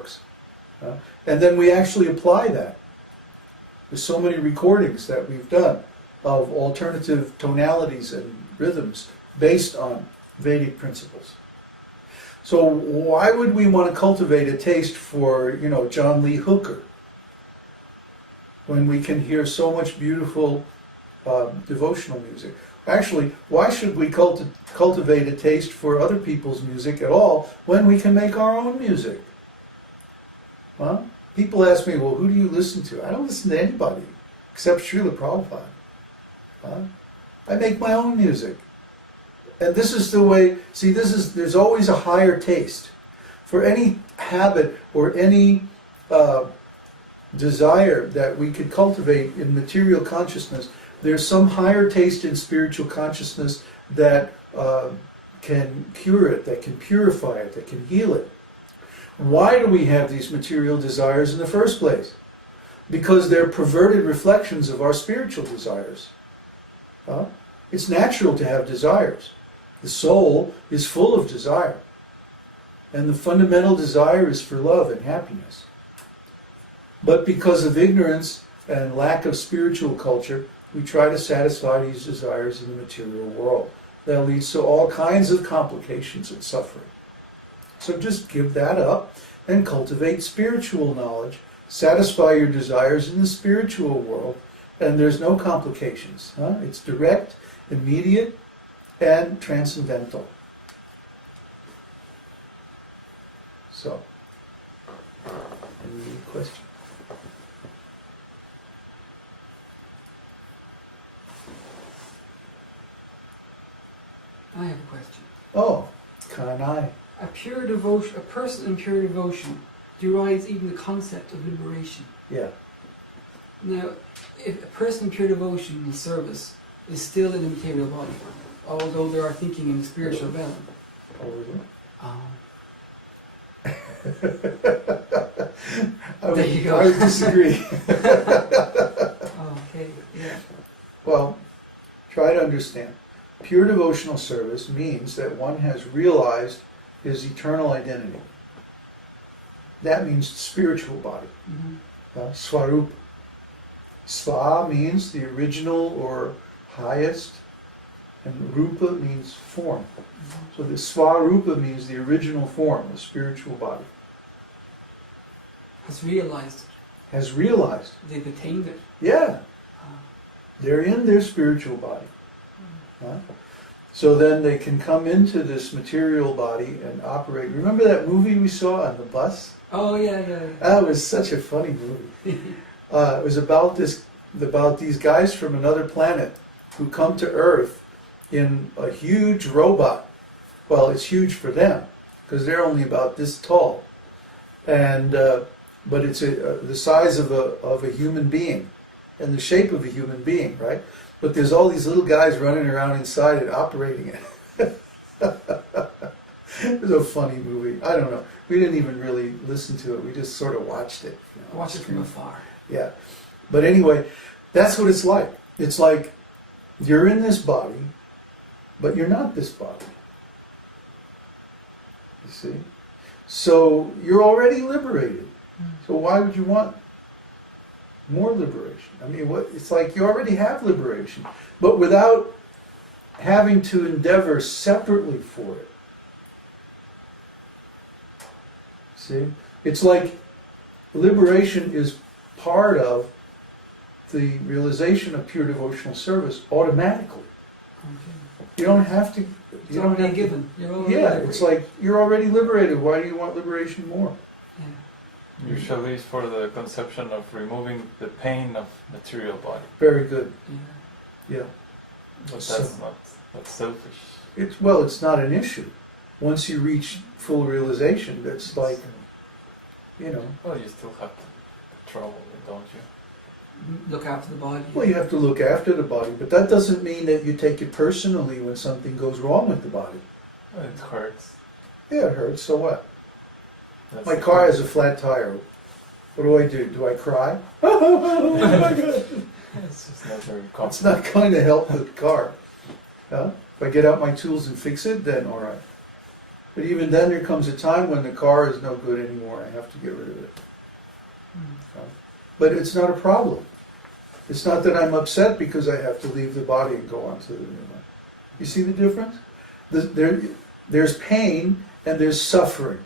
works. And then we actually apply that. There's so many recordings that we've done of alternative tonalities and rhythms based on Vedic principles. So why would we want to cultivate a taste for, John Lee Hooker when we can hear so much beautiful devotional music? Actually, why should we cultivate a taste for other people's music at all when we can make our own music? Huh? People ask me, well, who do you listen to? I don't listen to anybody except Srila Prabhupada. Huh? I make my own music. And this is the way, there's always a higher taste. For any habit or any desire that we could cultivate in material consciousness, there's some higher taste in spiritual consciousness that can cure it, that can purify it, that can heal it. Why do we have these material desires in the first place? Because they're perverted reflections of our spiritual desires. It's natural to have desires. The soul is full of desire. And the fundamental desire is for love and happiness. But because of ignorance and lack of spiritual culture, we try to satisfy these desires in the material world. That leads to all kinds of complications and suffering. So just give that up and cultivate spiritual knowledge. Satisfy your desires in the spiritual world, and there's no complications. It's direct, immediate, and transcendental. So, any question? I have a question. Oh, can I? A person in pure devotion derives even the concept of liberation. Yeah. Now, if a person in pure devotion and service is still in a material body, although they are thinking in the spiritual realm. Oh, really? There you go. I would disagree. Okay, yeah. Well, try to understand. Pure devotional service means that one has realized his eternal identity. That means spiritual body. Swarup. Sva means the original or highest, and rupa means form. So the Swarupa means the original form, the spiritual body. Has realized. Has realized. They've attained it. Yeah. They're in their spiritual body. So then they can come into this material body and operate. Remember that movie we saw on the bus? Oh, yeah. That was such a funny movie. It was about these guys from another planet who come to Earth in a huge robot. Well, it's huge for them because they're only about this tall, and but it's the size of a human being and the shape of a human being, right? But there's all these little guys running around inside it, operating it. It was a funny movie. I don't know. We didn't even really listen to it. We just sort of watched it. Watch it from afar. Yeah. But anyway, that's what it's like. It's like you're in this body, but you're not this body. You see? So you're already liberated. So why would you want more liberation? I mean, it's like you already have liberation, but without having to endeavor separately for it. See? It's like liberation is part of the realization of pure devotional service automatically. Okay. You don't have to. It's already given. You're already liberated. It's like you're already liberated. Why do you want liberation more? Yeah. Usually it's for the conception of removing the pain of material body. Very good. Yeah. But So- that's selfish. It's not an issue. Once you reach full realization, that's like, Well, you still have to trouble it, don't you? Look after the body. well, you have to look after the body, but that doesn't mean that you take it personally when something goes wrong with the body. Well, it hurts. Yeah, it hurts, so what? That's My the car thing. has a flat tire. What do? Do I cry? Oh my God. It's just not very It's comfortable. not going to help the car. If I get out my tools and fix it, then all right. But even then there comes a time when the car is no good anymore. I have to get rid of it. But it's not a problem. It's not that I'm upset because I have to leave the body and go on to the new one. You see the difference? There's pain and there's suffering.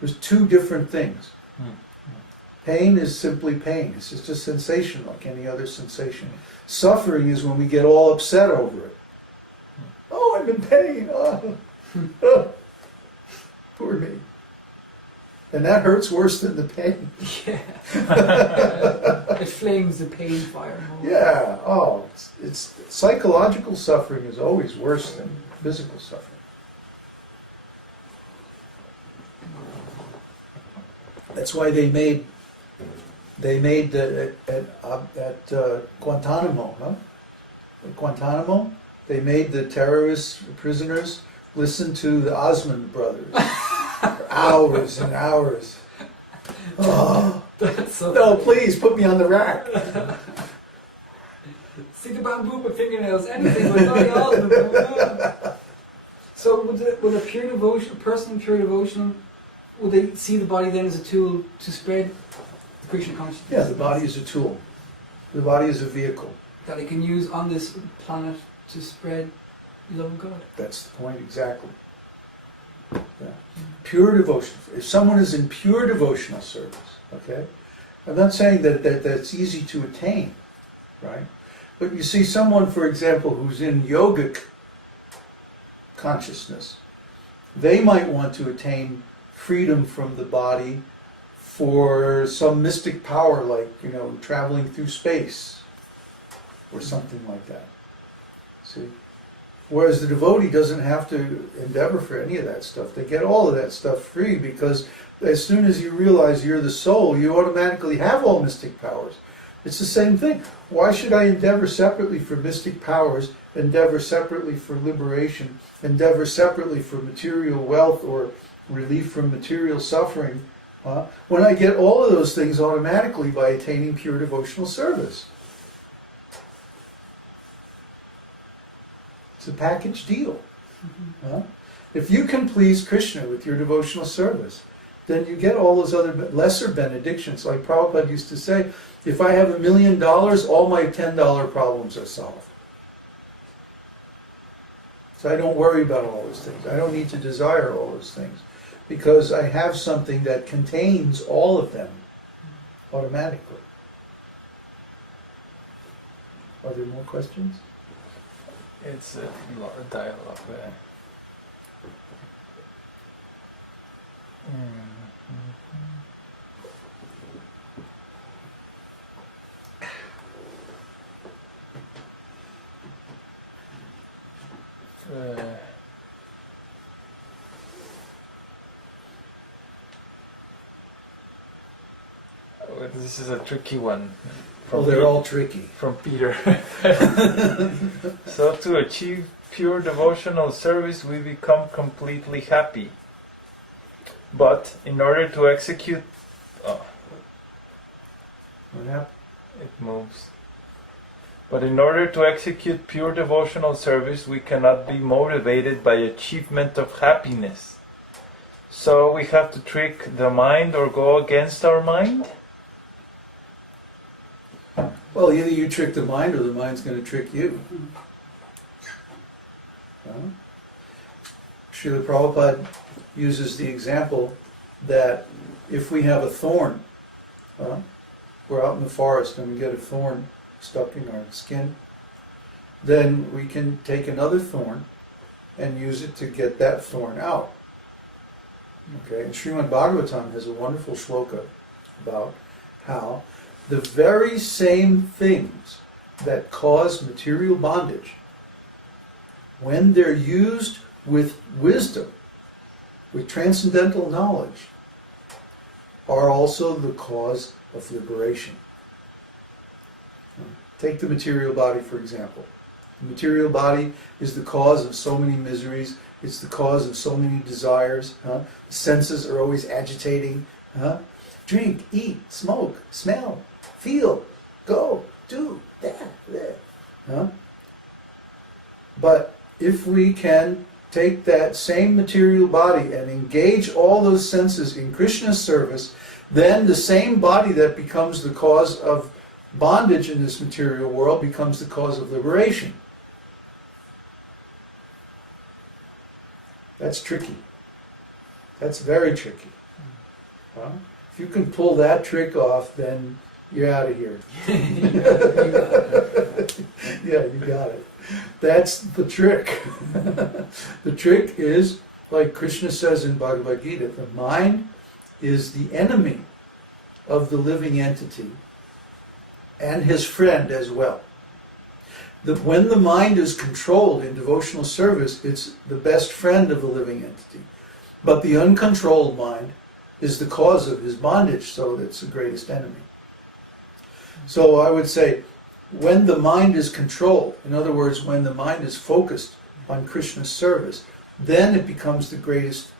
There's two different things. Pain is simply pain. It's just a sensation like any other sensation. Suffering is when we get all upset over it. Oh, I'm in pain. Oh. Poor me. And that hurts worse than the pain. Yeah. It flames the pain fire more. Yeah. Oh, it's psychological suffering is always worse than physical suffering. That's why they made at Guantanamo, huh? At Guantanamo, they made the terrorist prisoners listen to the Osmond brothers for hours and hours. Oh, That's so no, funny. please put me on the rack. Stick the bamboo with fingernails, anything, but not all of them. So would a pure devotion, a person in pure devotion, would they see the body then as a tool to spread the Krishna consciousness? Yeah, the body is a tool. The body is a vehicle. That it can use on this planet to spread the love of God. That's the point exactly. Yeah. Pure devotion. If someone is in pure devotional service, okay, I'm not saying that's easy to attain, right? But you see someone, for example, who's in yogic consciousness, they might want to attain freedom from the body for some mystic power, like, traveling through space or something like that. See? Whereas the devotee doesn't have to endeavor for any of that stuff. They get all of that stuff free because as soon as you realize you're the soul, you automatically have all mystic powers. It's the same thing. Why should I endeavor separately for mystic powers, endeavor separately for liberation, endeavor separately for material wealth or relief from material suffering, when I get all of those things automatically by attaining pure devotional service? It's a package deal. If you can please Krishna with your devotional service, then you get all those other lesser benedictions. Like Prabhupada used to say, if I have $1 million, all my $10 problems are solved. So I don't worry about all those things. I don't need to desire all those things because I have something that contains all of them automatically. Are there more questions? It's a dialogue there. This is a tricky one. They're all tricky. From Peter. So to achieve pure devotional service, we become completely happy. But in order to execute... What happened? It moves. But in order to execute pure devotional service, we cannot be motivated by achievement of happiness. So we have to trick the mind or go against our mind? Well, either you trick the mind or the mind's going to trick you. Srila Prabhupada uses the example that if we have a thorn, we're out in the forest and we get a thorn stuck in our skin, then we can take another thorn and use it to get that thorn out. Okay, and Srimad Bhagavatam has a wonderful shloka about how the very same things that cause material bondage, when they're used with wisdom, with transcendental knowledge, are also the cause of liberation. Take the material body, for example. The material body is the cause of so many miseries. It's the cause of so many desires. The senses are always agitating. Drink, eat, smoke, smell, feel, go, do, that. But if we can take that same material body and engage all those senses in Krishna's service, then the same body that becomes the cause of bondage in this material world becomes the cause of liberation. That's tricky. That's very tricky. Well, if you can pull that trick off, then you're out of here. Yeah, you got it. That's the trick. The trick is, like Krishna says in Bhagavad-gītā, the mind is the enemy of the living entity and his friend as well. When the mind is controlled in devotional service, it's the best friend of the living entity. But the uncontrolled mind is the cause of his bondage, so it's the greatest enemy. So I would say, when the mind is controlled, in other words, when the mind is focused on Krishna's service, then it becomes the greatest